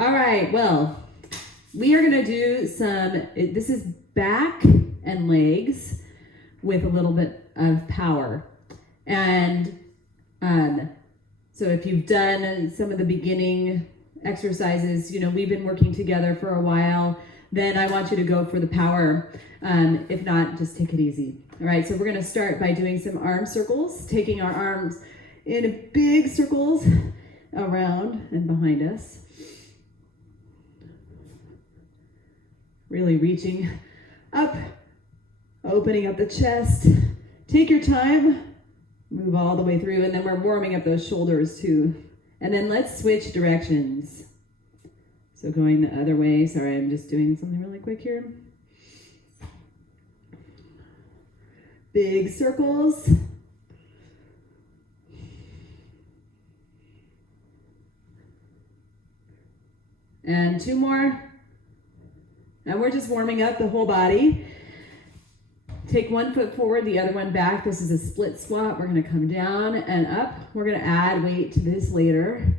All right, well, we are gonna do this is back and legs with a little bit of power. And so if you've done some of the beginning exercises, we've been working together for a while, then I want you to go for the power. If not, just take it easy. All right, so we're gonna start by doing some arm circles, taking our arms in big circles around and behind us. Really reaching up, opening up the chest. Take your time, move all the way through, and then we're warming up those shoulders too. And then let's switch directions. So going the other way. Sorry, I'm just doing something really quick here. Big circles. And two more. And we're just warming up the whole body. Take one foot forward, the other one back. This is a split squat. We're gonna come down and up. We're gonna add weight to this later.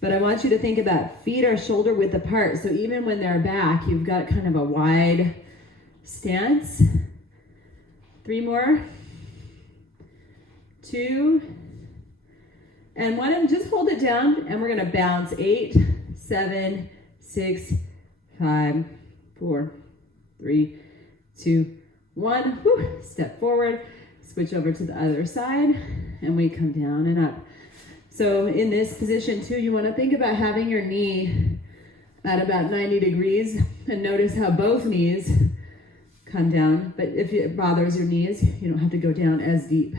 But I want you to think about feet are shoulder width apart. So even when they're back, you've got kind of a wide stance. 3 more. 2. And 1, and just hold it down. And we're gonna bounce. 8, 7, 6, 5, 4, 3, 2, 1. Whew. Step forward, switch over to the other side, and we come down and up. So in this position too, you want to think about having your knee at about 90 degrees, and notice how both knees come down. But if it bothers your knees, you don't have to go down as deep.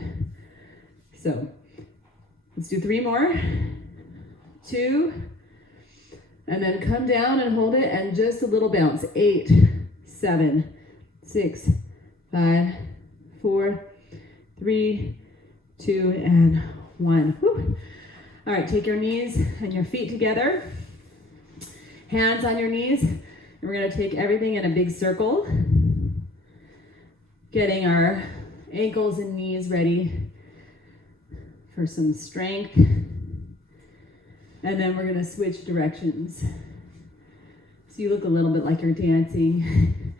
So let's do 3 more. 2. And then come down and hold it, and just a little bounce. 8, 7, 6, 5, 4, 3, 2, and 1. Whew. All right, take your knees and your feet together. Hands on your knees. And we're gonna take everything in a big circle. Getting our ankles and knees ready for some strength. And then we're gonna switch directions. So you look a little bit like you're dancing.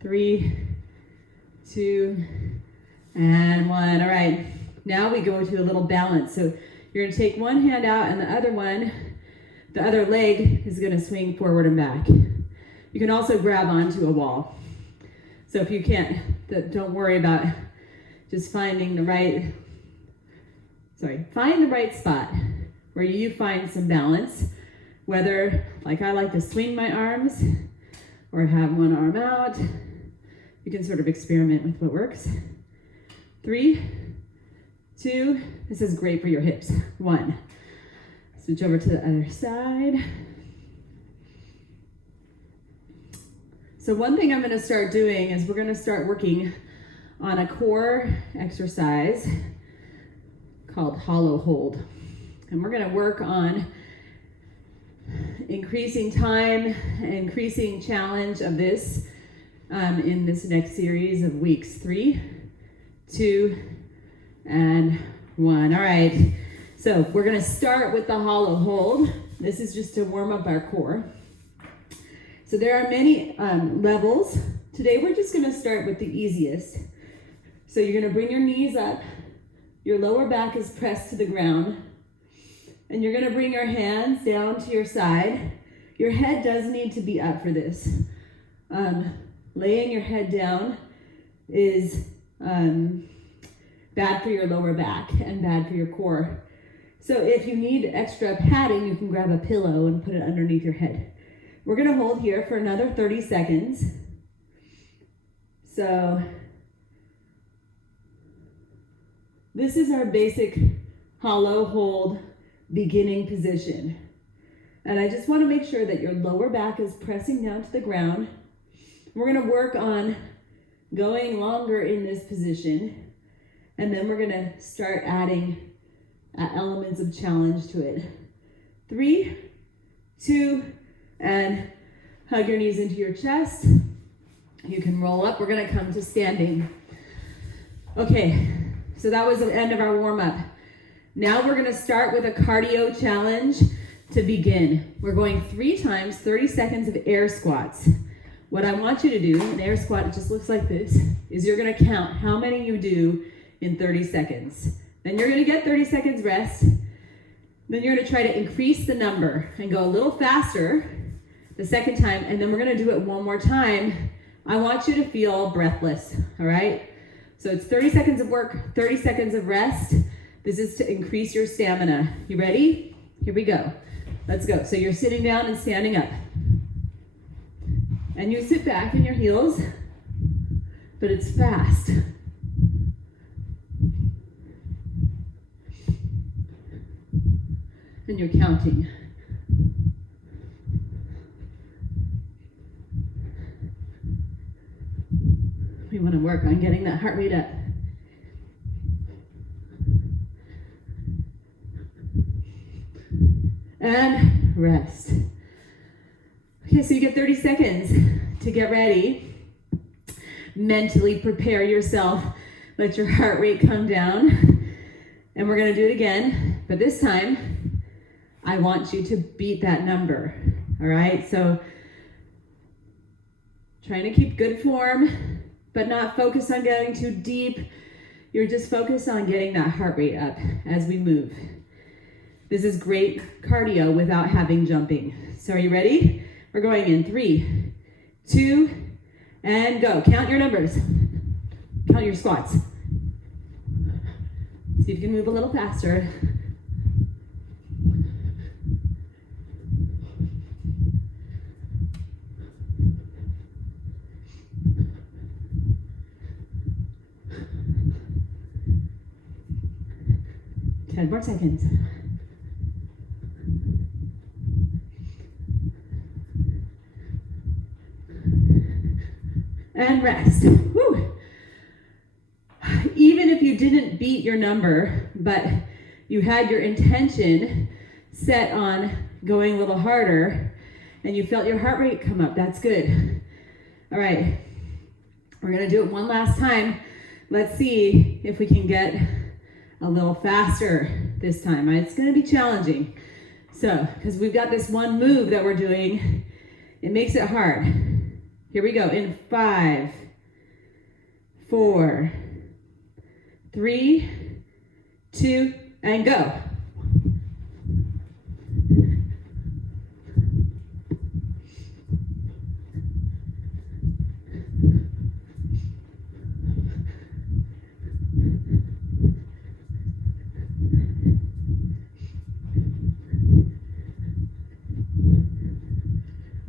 3, 2, and 1. All right, now we go to a little balance. So you're gonna take one hand out, and the other leg is gonna swing forward and back. You can also grab onto a wall. So if you can't, don't worry about just find the right spot where you find some balance, whether, like I like to swing my arms or have one arm out. You can sort of experiment with what works. 3, 2, this is great for your hips. 1, switch over to the other side. So one thing I'm gonna start doing is we're gonna start working on a core exercise called hollow hold. And we're gonna work on increasing time, increasing challenge of this in this next series of weeks. 3, 2, and 1. All right, so we're gonna start with the hollow hold. This is just to warm up our core. So there are many levels. Today we're just gonna start with the easiest. So you're gonna bring your knees up, your lower back is pressed to the ground, and you're gonna bring your hands down to your side. Your head does need to be up for this. Laying your head down is bad for your lower back and bad for your core. So if you need extra padding, you can grab a pillow and put it underneath your head. We're gonna hold here for another 30 seconds. So this is our basic hollow hold beginning position. And I just wanna make sure that your lower back is pressing down to the ground. We're gonna work on going longer in this position. And then we're gonna start adding elements of challenge to it. 3, 2, and hug your knees into your chest. You can roll up. We're gonna come to standing. Okay, so that was the end of our warm up. Now we're gonna start with a cardio challenge to begin. We're going 3 times 30 seconds of air squats. What I want you to do, an air squat, it just looks like this, is you're gonna count how many you do in 30 seconds. Then you're gonna get 30 seconds rest. Then you're gonna try to increase the number and go a little faster the second time, and then we're gonna do it one more time. I want you to feel breathless, all right? So it's 30 seconds of work, 30 seconds of rest. This is to increase your stamina. You ready? Here we go. Let's go. So you're sitting down and standing up. And you sit back in your heels, but it's fast. And you're counting. We want to work on getting that heart rate up. And rest. Okay, so you get 30 seconds to get ready. Mentally prepare yourself. Let your heart rate come down. And we're going to do it again. But this time, I want you to beat that number. All right? So trying to keep good form, but not focus on going too deep. You're just focused on getting that heart rate up as we move. This is great cardio without having jumping. So are you ready? We're going in 3, 2, and go. Count your numbers. Count your squats. See if you can move a little faster. Ten more seconds. And rest. Woo. Even if you didn't beat your number, but you had your intention set on going a little harder and you felt your heart rate come up, that's good. All right, we're gonna do it one last time. Let's see if we can get a little faster this time. It's gonna be challenging. So, because we've got this one move that we're doing, it makes it hard. Here we go, in 5, 4, 3, 2, and go.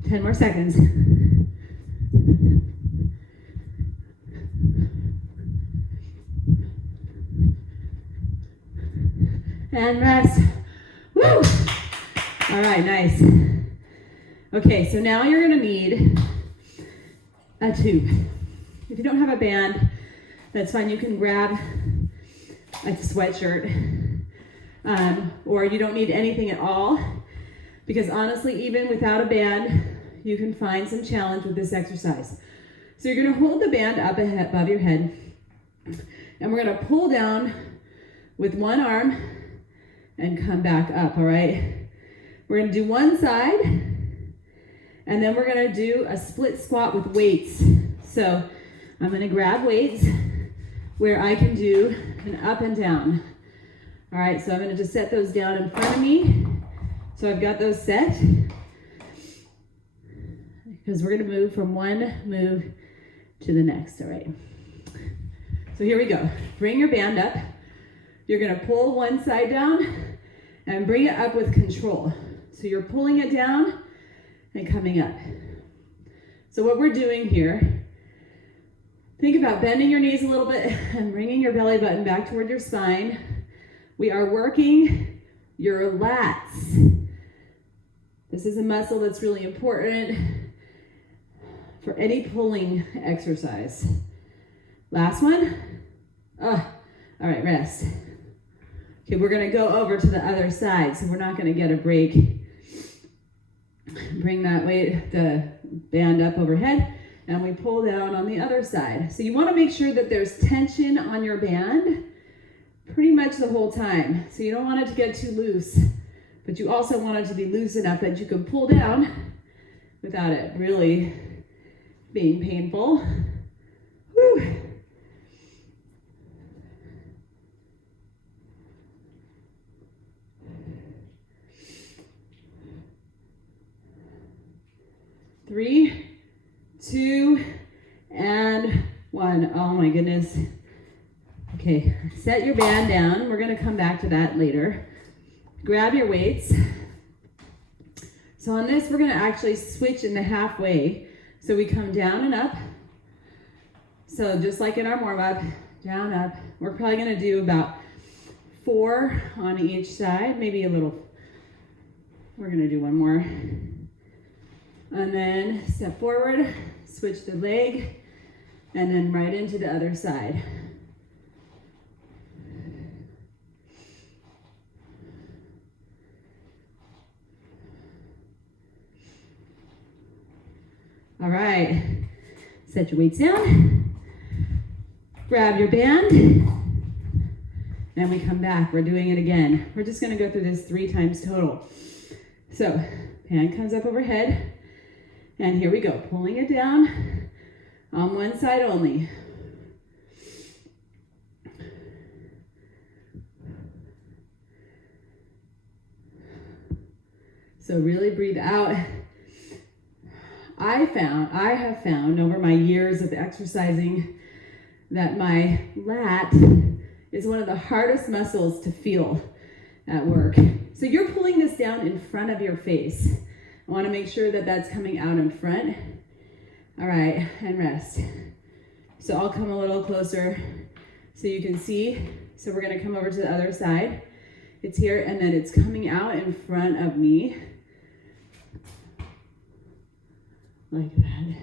Ten more seconds. And rest. Woo! All right, nice. Okay, so now you're gonna need a tube. If you don't have a band, that's fine. You can grab a sweatshirt, or you don't need anything at all, because honestly, even without a band, you can find some challenge with this exercise. So you're gonna hold the band up above your head, and we're gonna pull down with one arm and come back up, all right? We're gonna do one side, and then we're gonna do a split squat with weights. So I'm gonna grab weights where I can do an up and down. All right, so I'm gonna just set those down in front of me. So I've got those set, because we're gonna move from one move to the next, all right? So here we go. Bring your band up. You're gonna pull one side down and bring it up with control. So you're pulling it down and coming up. So what we're doing here, think about bending your knees a little bit and bringing your belly button back toward your spine. We are working your lats. This is a muscle that's really important for any pulling exercise. Last one. All right, rest. Okay, we're gonna go over to the other side, so we're not gonna get a break. Bring that weight, the band up overhead, and we pull down on the other side. So you wanna make sure that there's tension on your band pretty much the whole time. So you don't want it to get too loose, but you also want it to be loose enough that you can pull down without it really being painful. Whew. Three, 2, and 1. Oh my goodness. Okay, set your band down. We're gonna come back to that later. Grab your weights. So on this, we're gonna actually switch in the halfway. So we come down and up. So just like in our warm-up, down, up. We're probably gonna do about 4 on each side, maybe a little. We're gonna do one more. And then step forward, switch the leg, and then right into the other side. All right, set your weights down, grab your band, and we come back. We're doing it again. We're just gonna go through this 3 times total. So, hand comes up overhead, and here we go, pulling it down on one side only. So really breathe out. I have found over my years of exercising that my lat is one of the hardest muscles to feel at work. So you're pulling this down in front of your face. I want to make sure that that's coming out in front. All right, and rest. So I'll come a little closer so you can see. So we're going to come over to the other side. It's here, and then it's coming out in front of me. Like that.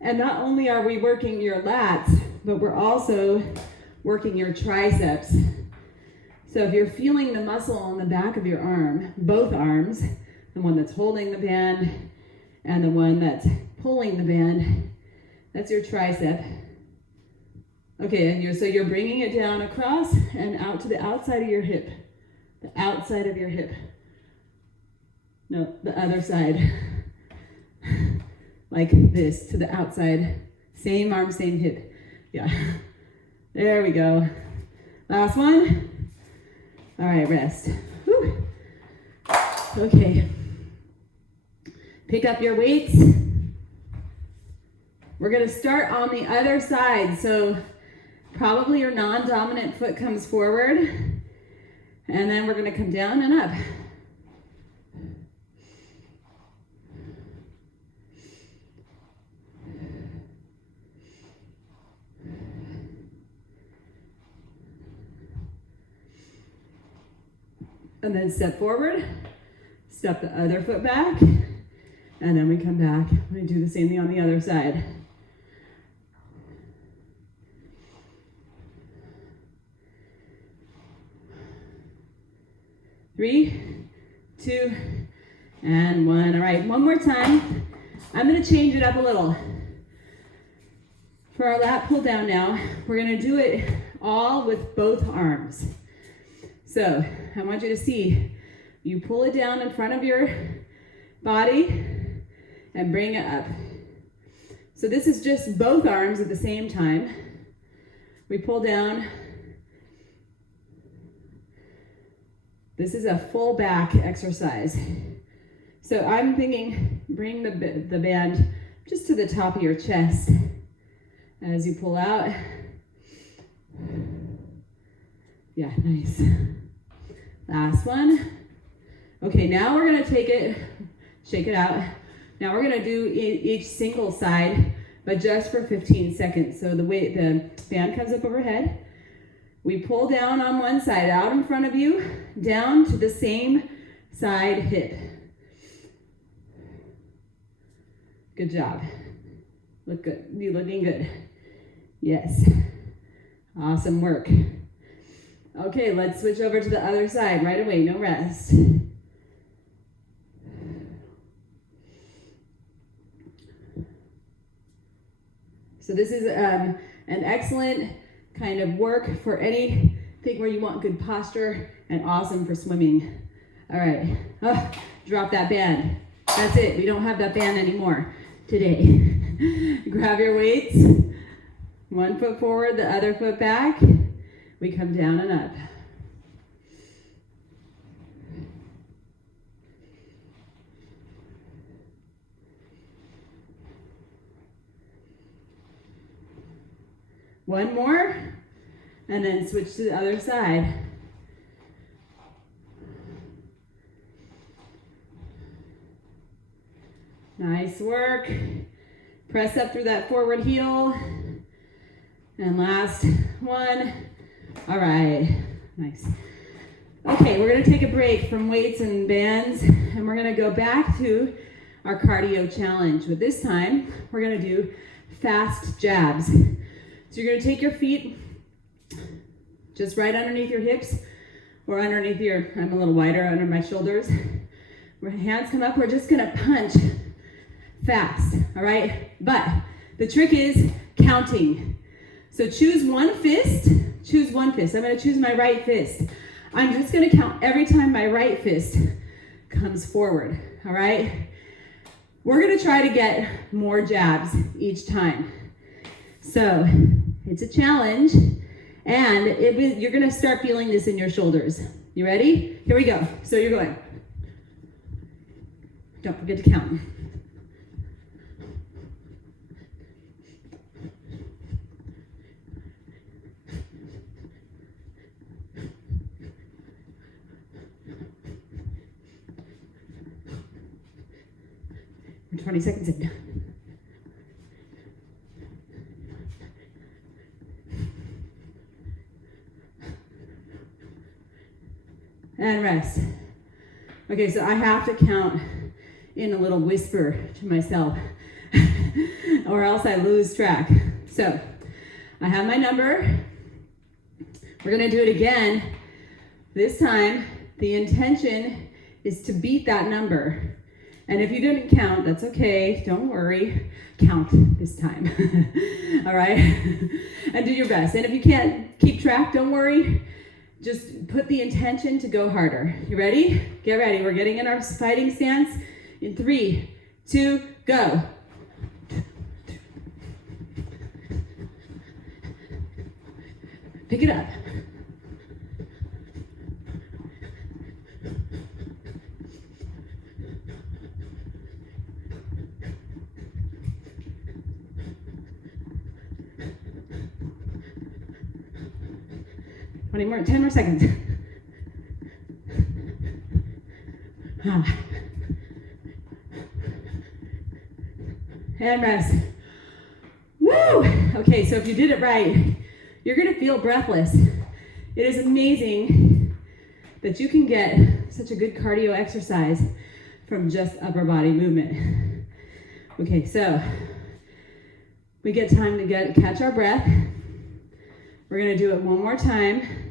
And not only are we working your lats, but we're also working your triceps. So if you're feeling the muscle on the back of your arm, both arms, the one that's holding the band and the one that's pulling the band, that's your tricep. Okay, and so you're bringing it down across and out to the outside of your hip. The outside of your hip. No, the other side. Like this, to the outside. Same arm, same hip. Yeah. There we go. Last one. All right, rest. Whew. Okay. Pick up your weights. We're going to start on the other side. So probably your non-dominant foot comes forward. And then we're going to come down and up. And then step forward, step the other foot back, and then we come back. We do the same thing on the other side. Three, 2, and 1. All right, one more time. I'm going to change it up a little. For our lat pull down now, we're going to do it all with both arms. So I want you to see, you pull it down in front of your body and bring it up. So this is just both arms at the same time. We pull down. This is a full back exercise. So I'm thinking, bring the band just to the top of your chest as you pull out. Yeah, nice. Last one. Okay, now we're gonna take it, shake it out. Now we're gonna do each single side, but just for 15 seconds. So the band comes up overhead. We pull down on one side, out in front of you, down to the same side hip. Good job. Look good. You're looking good. Yes. Awesome work. Okay, let's switch over to the other side right away. No rest. So this is an excellent kind of work for anything where you want good posture, and awesome for swimming. All right, drop that band. That's it, we don't have that band anymore today. Grab your weights, one foot forward, the other foot back. We come down and up. One more, and then switch to the other side. Nice work. Press up through that forward heel. And last one. All right, nice. Okay, we're gonna take a break from weights and bands, and we're gonna go back to our cardio challenge. But this time, we're gonna do fast jabs. So you're gonna take your feet just right underneath your hips, or underneath your, I'm a little wider, under my shoulders. Where hands come up, we're just gonna punch fast, all right? But the trick is counting. So choose one fist. I'm gonna choose my right fist. I'm just gonna count every time my right fist comes forward, all right? We're gonna try to get more jabs each time. So it's a challenge, and you're gonna start feeling this in your shoulders. You ready? Here we go. So you're going. Don't forget to count. We're 20 seconds in. And rest. Okay, so I have to count in a little whisper to myself or else I lose track. So I have my number. We're gonna do it again. This time, the intention is to beat that number. And if you didn't count, that's okay, don't worry. Count this time, all right? And do your best. And if you can't keep track, don't worry. Just put the intention to go harder. You ready? Get ready. We're getting in our fighting stance in 3, 2, go. Pick it up. More, 10 more seconds. And rest. Woo! Okay, so if you did it right, you're gonna feel breathless. It is amazing that you can get such a good cardio exercise from just upper body movement. Okay, so we get time to catch our breath. We're gonna do it one more time.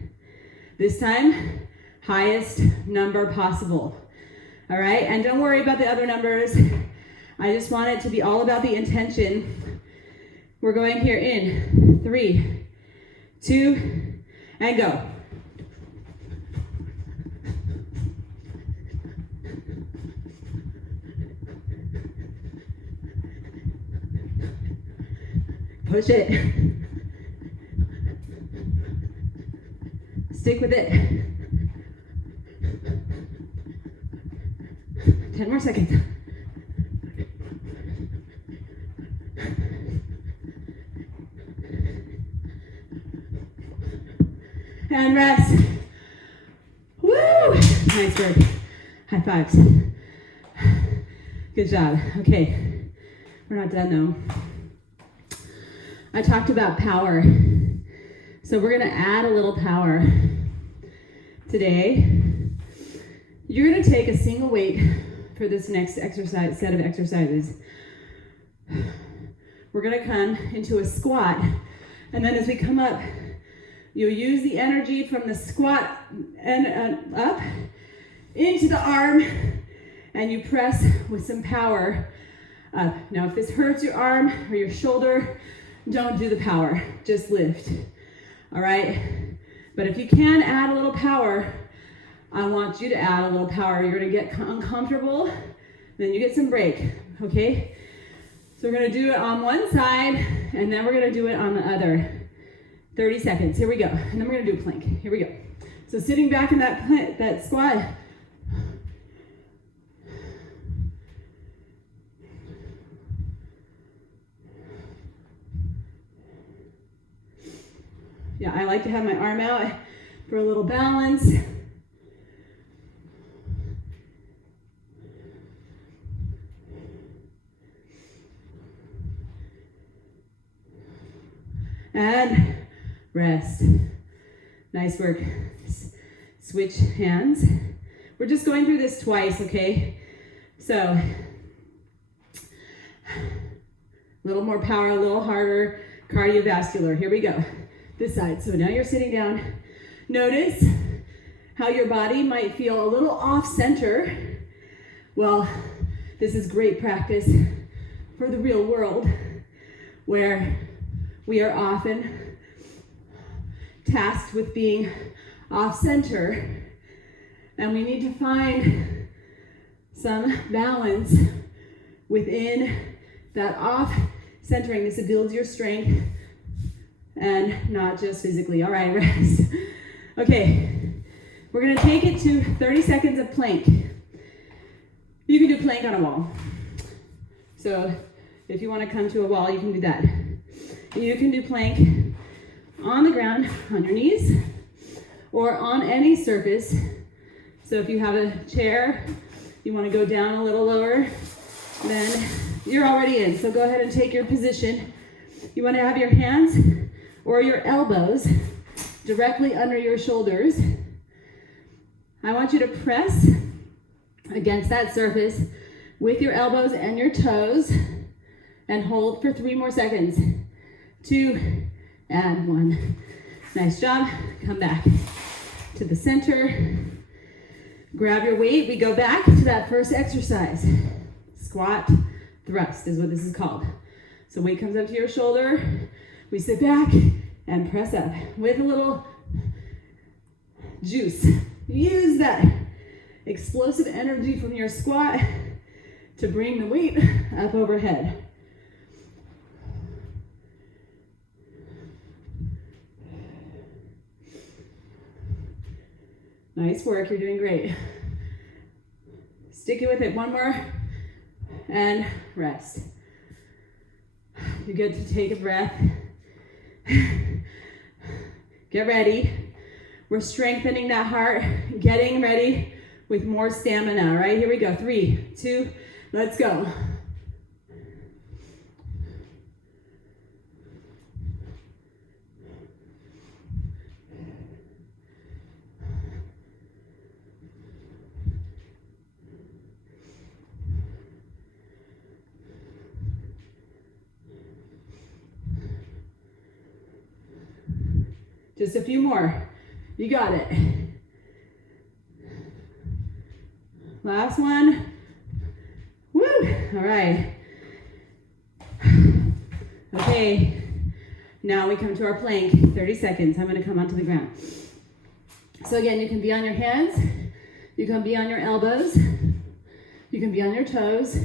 This time, highest number possible. All right, and don't worry about the other numbers. I just want it to be all about the intention. We're going here in 3, 2, and go. Push it. Stick with it. 10 more seconds. And rest. Woo! Nice work. High fives. Good job. Okay, we're not done though. I talked about power. So we're gonna add a little power. Today, you're gonna take a single weight for this next set of exercises. We're gonna come into a squat, and then as we come up, you'll use the energy from the squat and up into the arm, and you press with some power up. Now, if this hurts your arm or your shoulder, don't do the power, just lift. All right? But if you can add a little power, I want you to add a little power. You're gonna get uncomfortable, then you get some break, okay? So we're gonna do it on one side, and then we're gonna do it on the other. 30 seconds, here we go. And then we're gonna do a plank, here we go. So sitting back in that squat. Yeah, I like to have my arm out for a little balance. And rest. Nice work. Switch hands. We're just going through this twice, okay? So, a little more power, a little harder, cardiovascular. Here we go. This side. So now you're sitting down. Notice how your body might feel a little off center. Well, this is great practice for the real world, where we are often tasked with being off center, and we need to find some balance within that off centering. This builds your strength and not just physically. All right, rest. Okay, we're gonna take it to 30 seconds of plank. You can do plank on a wall. So if you wanna come to a wall, you can do that. You can do plank on the ground, on your knees, or on any surface. So if you have a chair, you wanna go down a little lower, then you're already in. So go ahead and take your position. You wanna have your hands or your elbows directly under your shoulders. I want you to press against that surface with your elbows and your toes and hold for 3 more seconds. 2 and 1. Nice job. Come back to the center. Grab your weight. We go back to that first exercise. Squat thrust is what this is called. So weight comes up to your shoulder. We sit back and press up with a little juice. Use that explosive energy from your squat to bring the weight up overhead. Nice work, you're doing great. Stick it with it, 1 more, and rest. You get to take a breath. Get ready. We're strengthening that heart, getting ready with more stamina, right? Here we go, 3, 2, let's go. Just a few more. You got it. Last one. Woo! All right. Okay. Now we come to our plank. 30 seconds. I'm going to come onto the ground. So again, you can be on your hands. You can be on your elbows. You can be on your toes.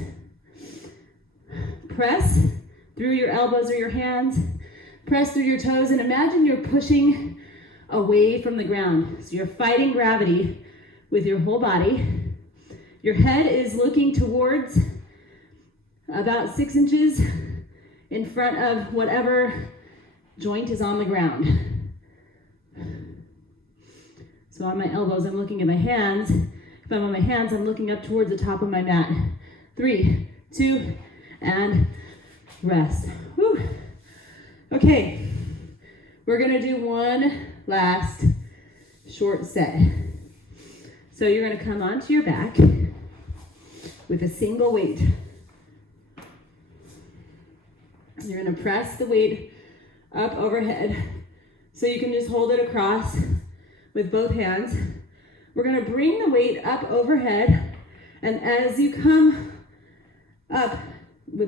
Press through your elbows or your hands. Press through your toes and imagine you're pushing away from the ground. So you're fighting gravity with your whole body. Your head is looking towards about 6 inches in front of whatever joint is on the ground. So on my elbows, I'm looking at my hands. If I'm on my hands, I'm looking up towards the top of my mat. 3, 2, and rest. Whew. Okay, we're gonna do one last short set. So you're gonna come onto your back with a single weight. You're gonna press the weight up overhead so you can just hold it across with both hands. We're gonna bring the weight up overhead, and as you come up,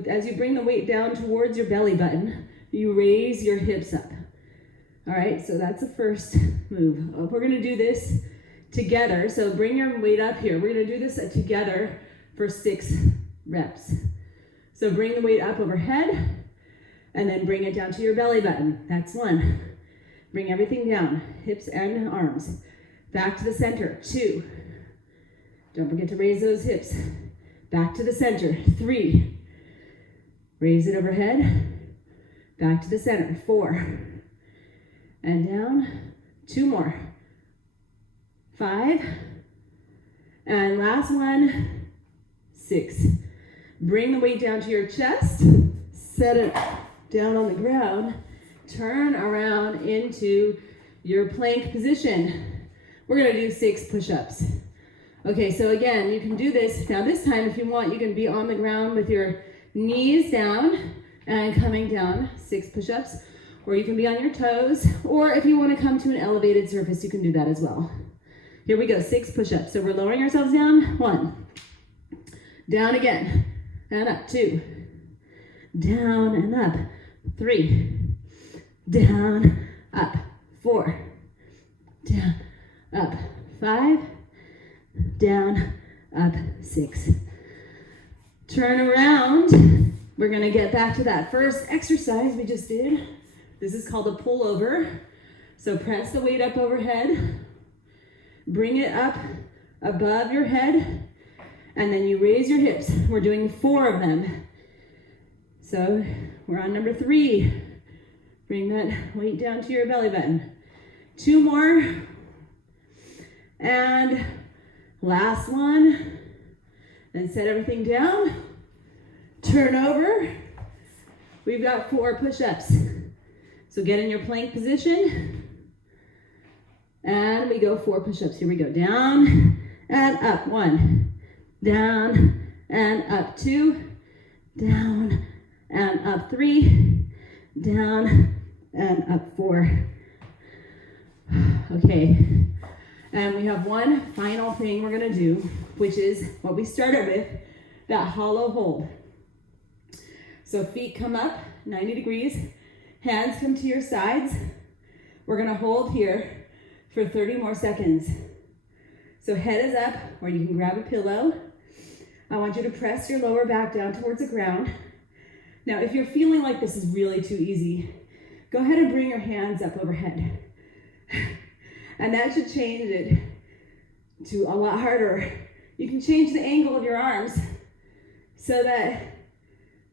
as you bring the weight down towards your belly button, you raise your hips up. All right, so that's the first move. We're gonna do this together, so bring your weight up here. We're gonna do this together for 6 reps. So bring the weight up overhead, and then bring it down to your belly button. That's 1. Bring everything down, hips and arms. Back to the center, 2. Don't forget to raise those hips. Back to the center, 3. Raise it overhead, back to the center, 4. And down, 2 more. 5. And last one, 6. Bring the weight down to your chest, set it down on the ground, turn around into your plank position. We're gonna do 6 push-ups. Okay, so again, you can do this. Now this time, if you want, you can be on the ground with your knees down and coming down, 6 push-ups, or you can be on your toes, or if you want to come to an elevated surface, you can do that as well. Here we go, 6 push-ups. So we're lowering ourselves down, 1, down again, and up, 2, down and up, 3, down, up, 4, down, up, 5, down, up, 6. Turn around. We're gonna get back to that first exercise we just did. This is called a pullover. So press the weight up overhead, bring it up above your head, and then you raise your hips. We're doing 4 of them. So we're on number 3. Bring that weight down to your belly button. 2 more. And last one. Then set everything down. Turn over. We've got 4 push-ups. So get in your plank position. And we go 4 push-ups. Here we go. Down and up. 1. Down and up. 2. Down and up. 3. Down and up. 4. Okay. And we have one final thing we're gonna do, which is what we started with, that hollow hold. So feet come up 90 degrees, hands come to your sides. We're gonna hold here for 30 more seconds. So head is up, or you can grab a pillow. I want you to press your lower back down towards the ground. Now, if you're feeling like this is really too easy, go ahead and bring your hands up overhead. And that should change it to a lot harder. You can change the angle of your arms so that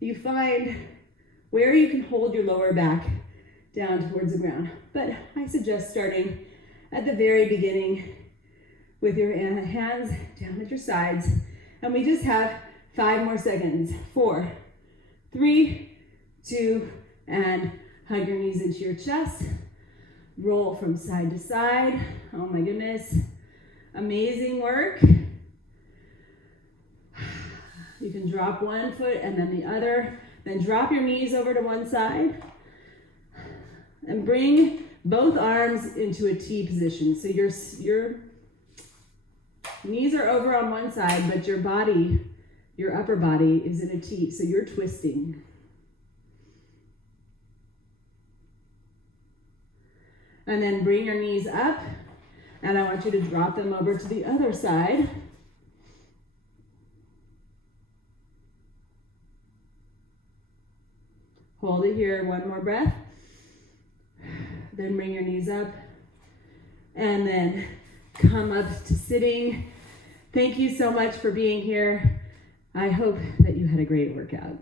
you find where you can hold your lower back down towards the ground. But I suggest starting at the very beginning with your hands down at your sides. And we just have 5 more seconds. 4, 3, 2, and hug your knees into your chest. Roll from side to side. Oh my goodness. Amazing work. You can drop one foot and then the other. Then drop your knees over to one side. And bring both arms into a T position. So your knees are over on one side, but your body, your upper body is in a T. So you're twisting. And then bring your knees up, and I want you to drop them over to the other side. Hold it here, 1 more breath. Then bring your knees up, and then come up to sitting. Thank you so much for being here. I hope that you had a great workout.